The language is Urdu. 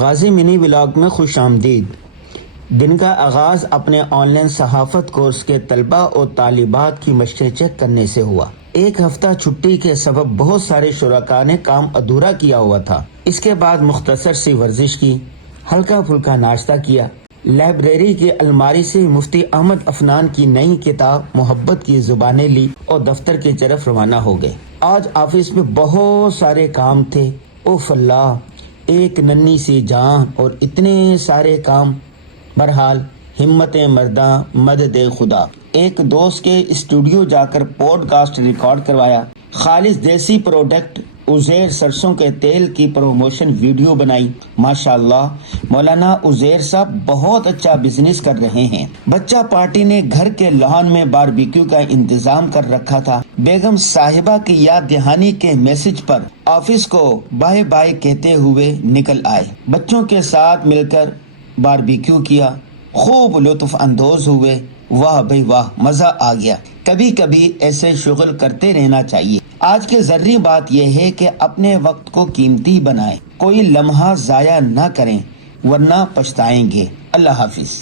غازی منی ولاگ میں خوش آمدید۔ دن کا آغاز اپنے آن لائن صحافت کورس کے طلباء اور طالبات کی مشقیں چیک کرنے سے ہوا۔ ایک ہفتہ چھٹی کے سبب بہت سارے شرکاء نے کام ادھورا کیا ہوا تھا۔ اس کے بعد مختصر سی ورزش کی، ہلکا پھلکا ناشتہ کیا، لائبریری کی الماری سے مفتی احمد عفنان کی نئی کتاب محبت کی زبانیں لی اور دفتر کی طرف روانہ ہو گئے۔ آج آفس میں بہت سارے کام تھے۔ اوف اللہ، ایک ننھی سی جان اور اتنے سارے کام۔ بہرحال ہمت مرداں مدد خدا۔ ایک دوست کے اسٹوڈیو جا کر پوڈ کاسٹ ریکارڈ کروایا، خالص دیسی پروڈکٹ عزیر سرسوں کے تیل کی پروموشن ویڈیو بنائی۔ ماشاءاللہ مولانا عزیر صاحب بہت اچھا بزنس کر رہے ہیں۔ بچہ پارٹی نے گھر کے لان میں باربیکیو کا انتظام کر رکھا تھا۔ بیگم صاحبہ کی یاد دہانی کے میسج پر آفس کو بائے بائے کہتے ہوئے نکل آئے۔ بچوں کے ساتھ مل کر باربیکیو کیا، خوب لطف اندوز ہوئے۔ واہ بھائی واہ، مزہ آ گیا۔ کبھی کبھی ایسے شغل کرتے رہنا چاہیے۔ آج کی ضروری بات یہ ہے کہ اپنے وقت کو قیمتی بنائیں، کوئی لمحہ ضائع نہ کریں ورنہ پچھتائیں گے۔ اللہ حافظ۔